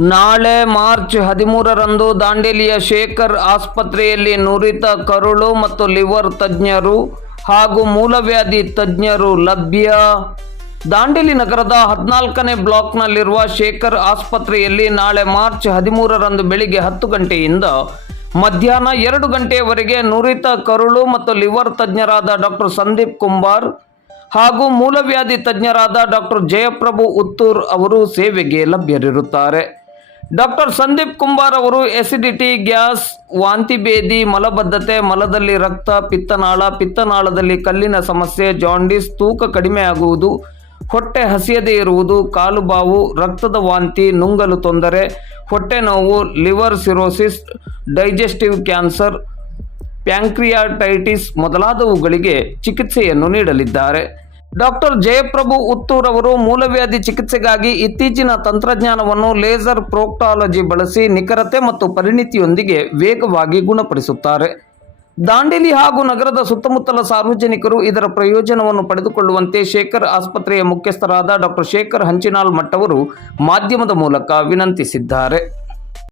ನಾಳೆ ಮಾರ್ಚ್ 13ರಂದು ದಾಂಡೇಲಿಯ ಶೇಖರ್ ಆಸ್ಪತ್ರೆಯಲ್ಲಿ ನುರಿತ ಕರುಳು ಮತ್ತು ಲಿವರ್ ತಜ್ಞರು ಹಾಗೂ ಮೂಲವ್ಯಾಧಿ ತಜ್ಞರು ಲಭ್ಯ. ದಾಂಡೇಲಿ ನಗರದ 14ನೇ ಬ್ಲಾಕ್ನಲ್ಲಿರುವ ಶೇಖರ್ ಆಸ್ಪತ್ರೆಯಲ್ಲಿ ನಾಳೆ ಮಾರ್ಚ್ 13ರಂದು ಬೆಳಿಗ್ಗೆ 10 ಗಂಟೆಯಿಂದ ಮಧ್ಯಾಹ್ನ 2 ಗಂಟೆಯವರೆಗೆ ನುರಿತ ಕರುಳು ಮತ್ತು ಲಿವರ್ ತಜ್ಞರಾದ ಡಾಕ್ಟರ್ ಸಂದೀಪ್ ಕುಂಬಾರ್ ಹಾಗೂ ಮೂಲವ್ಯಾಧಿ ತಜ್ಞರಾದ ಡಾಕ್ಟರ್ ಜಯಪ್ರಭು ಉತ್ತೂರ್ ಅವರು ಸೇವೆಗೆ ಲಭ್ಯರಿರುತ್ತಾರೆ. ಡಾಕ್ಟರ್ ಸಂದೀಪ್ ಕುಂಬಾರ್ ಅವರು ಎಸಿಡಿಟಿ, ಗ್ಯಾಸ್, ವಾಂತಿ ಭೇದಿ, ಮಲಬದ್ಧತೆ, ಮಲದಲ್ಲಿ ರಕ್ತ, ಪಿತ್ತನಾಳದಲ್ಲಿ ಕಲ್ಲಿನ ಸಮಸ್ಯೆ, ಜಾಂಡೀಸ್, ತೂಕ ಕಡಿಮೆ ಆಗುವುದು, ಹೊಟ್ಟೆ ಹಸಿಯದೇ ಇರುವುದು, ಕಾಲು ಬಾವು, ರಕ್ತದ ವಾಂತಿ, ನುಂಗಲು ತೊಂದರೆ, ಹೊಟ್ಟೆ ನೋವು, liver cirrhosis, digestive cancer, pancreatitis ಮೊದಲಾದವುಗಳಿಗೆ ಚಿಕಿತ್ಸೆಯನ್ನು ನೀಡಲಿದ್ದಾರೆ. ಡಾಕ್ಟರ್ ಜಯಪ್ರಭು ಉತ್ತೂರ್ ಅವರು ಮೂಲವ್ಯಾಧಿ ಚಿಕಿತ್ಸೆಗಾಗಿ ಇತ್ತೀಚಿನ ತಂತ್ರಜ್ಞಾನವನ್ನು ಲೇಸರ್ ಪ್ರೋಕ್ಟಾಲಜಿ ಬಳಸಿ ನಿಖರತೆ ಮತ್ತು ಪರಿಣಿತಿಯೊಂದಿಗೆ ವೇಗವಾಗಿ ಗುಣಪಡಿಸುತ್ತಾರೆ. ದಾಂಡೇಲಿ ಹಾಗೂ ನಗರದ ಸುತ್ತಮುತ್ತಲ ಸಾರ್ವಜನಿಕರು ಇದರ ಪ್ರಯೋಜನವನ್ನು ಪಡೆದುಕೊಳ್ಳುವಂತೆ ಶೇಖರ್ ಆಸ್ಪತ್ರೆಯ ಮುಖ್ಯಸ್ಥರಾದ ಡಾಕ್ಟರ್ ಶೇಖರ್ ಹಂಚಿನಾಳ್ ಮಠ್ ಅವರು ಮಾಧ್ಯಮದ ಮೂಲಕ ವಿನಂತಿಸಿದ್ದಾರೆ.